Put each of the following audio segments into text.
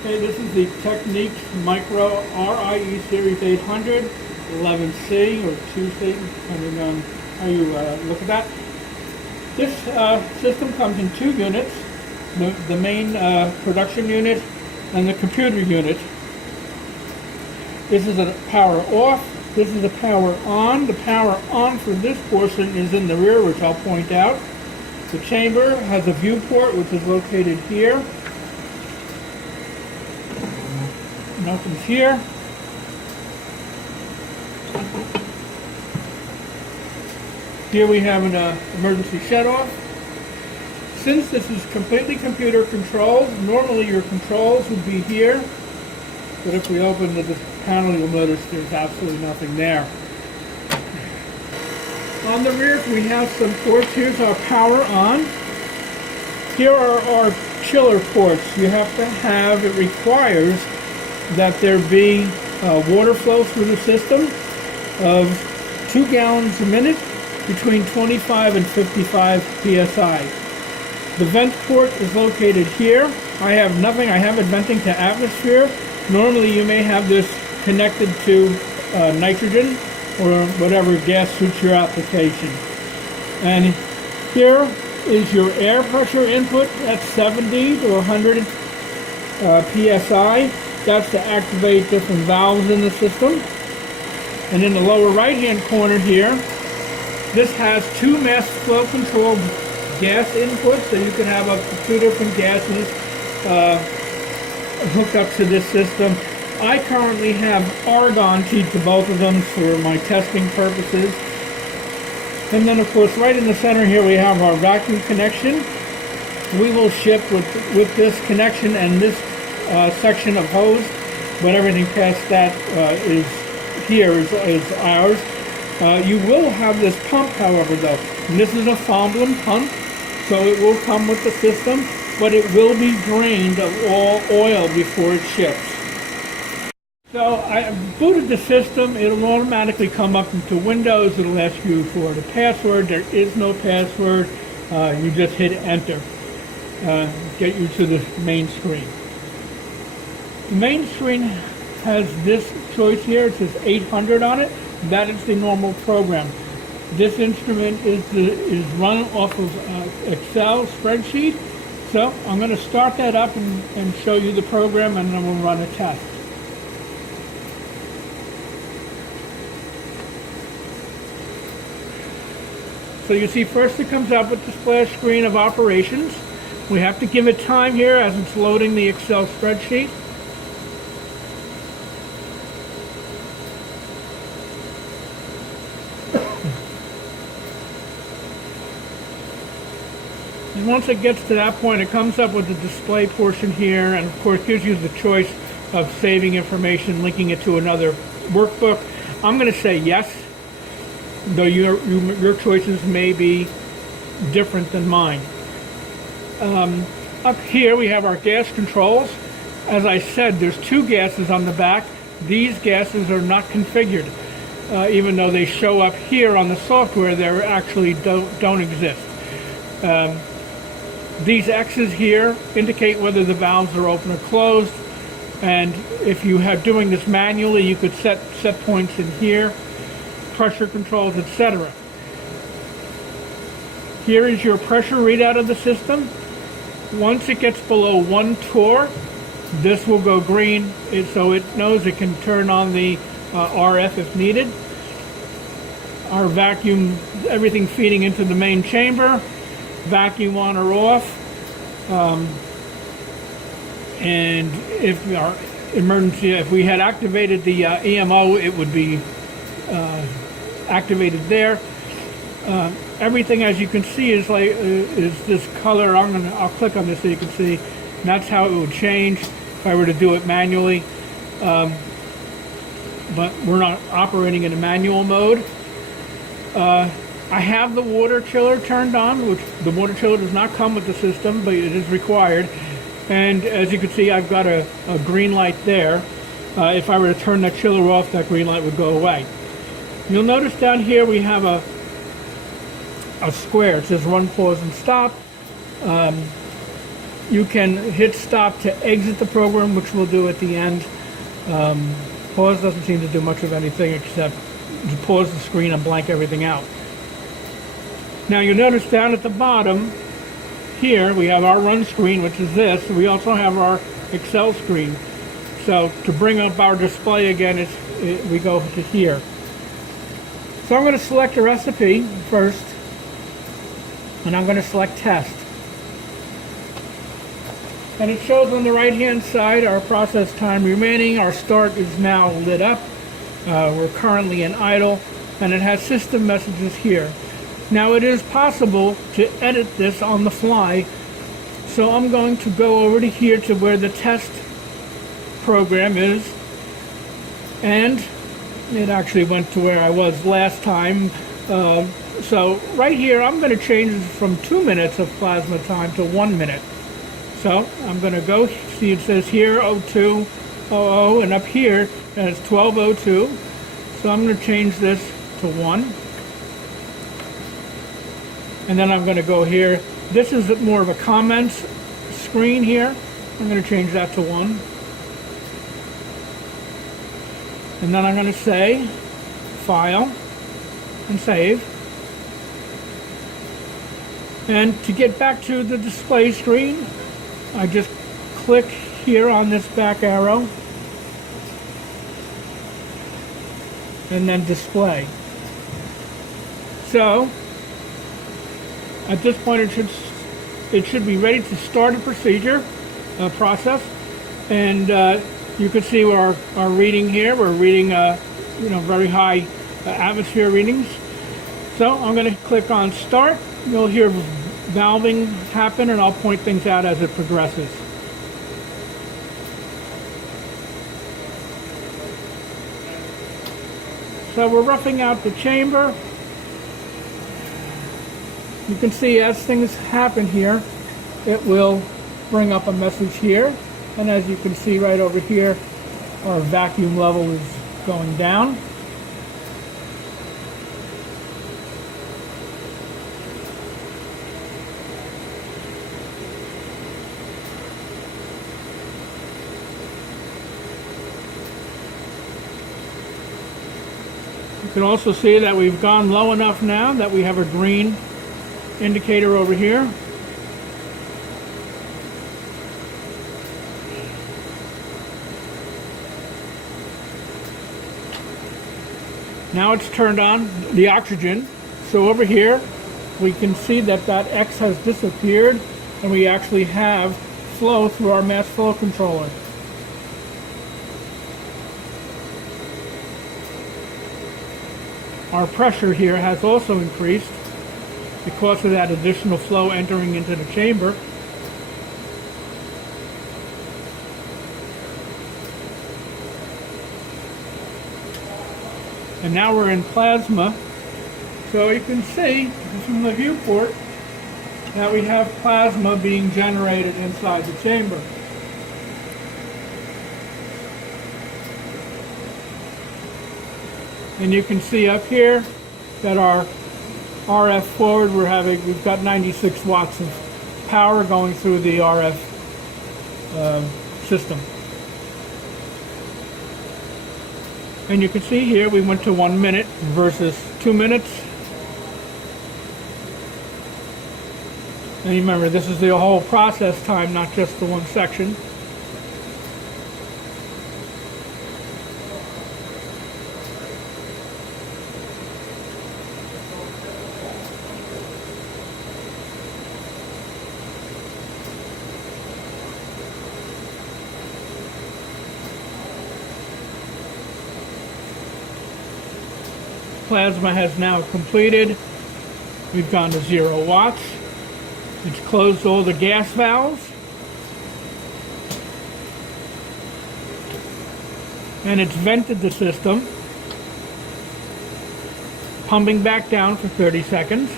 Okay, this is the Technics Micro RIE Series 800, 11C or 2C, depending on how you look at that. This system comes in two units, the main production unit and the computer unit. This is a power off, this is a power on. The power on for this portion is in the rear, which I'll point out. The chamber has a viewport, which is located here. It opens here. Here we have an emergency shut-off. Since this is completely computer controlled, normally your controls would be here, but if we open the panel, you'll notice there's absolutely nothing there. On the rear, we have some ports. Here's our power on. Here are our chiller ports. You have to have, it requires that there be water flow through the system of 2 gallons a minute between 25 and 55 psi. The vent port is located here. I have nothing, I have it venting to atmosphere. Normally you may have this connected to nitrogen or whatever gas suits your application. And here is your air pressure input at 70 to 100 psi. That's to activate different valves in the system. And in the lower right hand corner here, this has 2 mass flow controlled gas inputs, so you can have up to 2 different gases hooked up to this system. I currently have argon keyed to both of them for my testing purposes. And then of course right in the center here we have our vacuum connection. We will ship with this connection and this section of hose, but everything past that is ours. You will have this pump, however, though. And this is a Fomblin pump, so it will come with the system, but it will be drained of all oil before it ships. So I booted the system. It'll automatically come up into Windows. It'll ask you for the password. There is no password. You just hit enter. Get you to the main screen. The main screen has this choice here. It says 800 on it. That is the normal program. This instrument is run off of Excel spreadsheet. So I'm going to start that up and show you the program, and then we'll run a test. So you see first it comes up with the splash screen of operations. We have to give it time here as it's loading the Excel spreadsheet. And once it gets to that point, it comes up with the display portion here, and of course gives you the choice of saving information, linking it to another workbook. I'm going to say yes, though your choices may be different than mine. Up here we have our gas controls. As I said, there's 2 gases on the back. These gases are not configured. Even though they show up here on the software, they actually don't exist. These X's here indicate whether the valves are open or closed, and if you have doing this manually, you could set points in here, pressure controls, etc. Here is your pressure readout of the system. Once it gets below 1 torr, this will go green, so it knows it can turn on the RF if needed. Our vacuum, everything feeding into the main chamber, vacuum on or off, and if our emergency, if we had activated the EMO, it would be activated there. Everything, as you can see, is this color. I'll click on this so you can see. And that's how it would change if I were to do it manually. But we're not operating in a manual mode. I have the water chiller turned on, which the water chiller does not come with the system, but it is required. And as you can see, I've got a green light there. If I were to turn that chiller off, that green light would go away. You'll notice down here we have a square. It says run, pause, and stop. You can hit stop to exit the program, which we'll do at the end. Pause doesn't seem to do much of anything except to pause the screen and blank everything out. Now you'll notice down at the bottom here we have our run screen, which is this. We also have our Excel screen. So to bring up our display again, we go to here. So I'm going to select a recipe first, and I'm going to select test. And it shows on the right hand side our process time remaining. Our start is now lit up. We're currently in idle, and it has system messages here. Now it is possible to edit this on the fly, so I'm going to go over to here to where the test program is, and it actually went to where I was last time. So right here I'm going to change this from 2 minutes of plasma time to 1 minute. So I'm going to go, see it says here 0200, and up here it's 1202. So I'm going to change this to 1. And then I'm going to go here. This is more of a comments screen here. I'm going to change that to 1. And then I'm going to say File and Save. And to get back to the display screen, I just click here on this back arrow and then display. So at this point it should be ready to start a procedure process, and you can see our reading here. We're reading very high atmosphere readings. So I'm going to click on start. You'll hear valving happen, and I'll point things out as it progresses. So we're roughing out the chamber. You can see as things happen here, it will bring up a message here. And as you can see right over here, our vacuum level is going down. You can also see that we've gone low enough now that we have a green indicator over here. Now it's turned on the oxygen. So over here we can see that that X has disappeared, and we actually have flow through our mass flow controller. Our pressure here has also increased because of that additional flow entering into the chamber. And now we're in plasma. So you can see from the viewport that we have plasma being generated inside the chamber. And you can see up here that our RF forward, we've got 96 watts of power going through the RF system. And you can see here we went to 1 minute versus 2 minutes. And remember, this is the whole process time, not just the one section. Plasma has now completed. We've gone to 0 watts. It's closed all the gas valves. And it's vented the system, pumping back down for 30 seconds.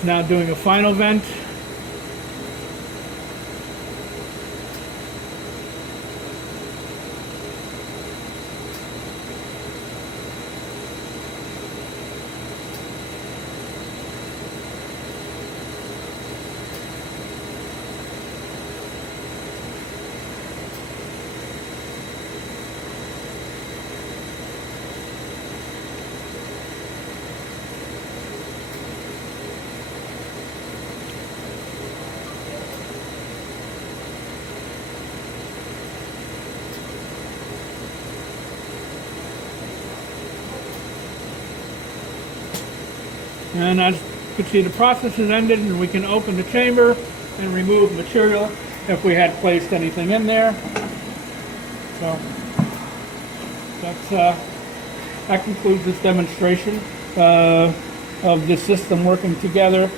It's now doing a final vent. And as you can see, the process is ended, and we can open the chamber and remove material if we had placed anything in there. So that concludes this demonstration of this system working together.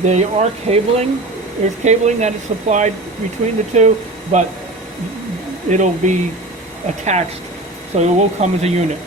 They are cabling. There's cabling that is supplied between the two, but it'll be attached, so it will come as a unit.